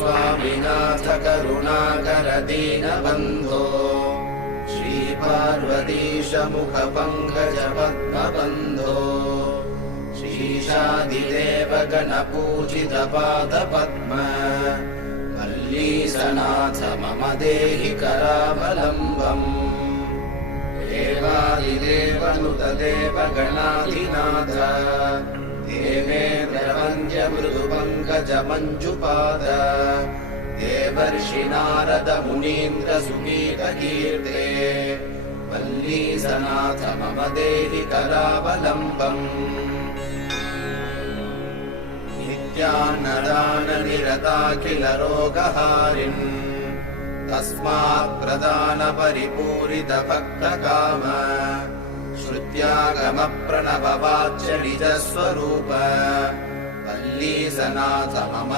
स्वामिनाथ करुणाकर दीनबन्धो श्रीपार्वतीश मुखपङ्कज पद्मबन्धो श्रीशादिदेव गणपूजित पादपद्म वल्लीसनाथ मम देहि करावलम्बम् देवादिदेवनुत देवगणाधिनाथ देवेन्द्रवन्द्य मृदुपङ्कज मञ्जुपाद देवर्षि नारद मुनीन्द्र सुगीतकीर्ते वल्लीसनाथ मम देहि करावलम्बम् नित्यान्नदाननिरताखिल रोगहारिन् तस्मात् प्रदान परिपूरित भक्तकाम श्रुत्यागम प्रणव वाच्य निज स्वरूप वल्लीसनाथ मम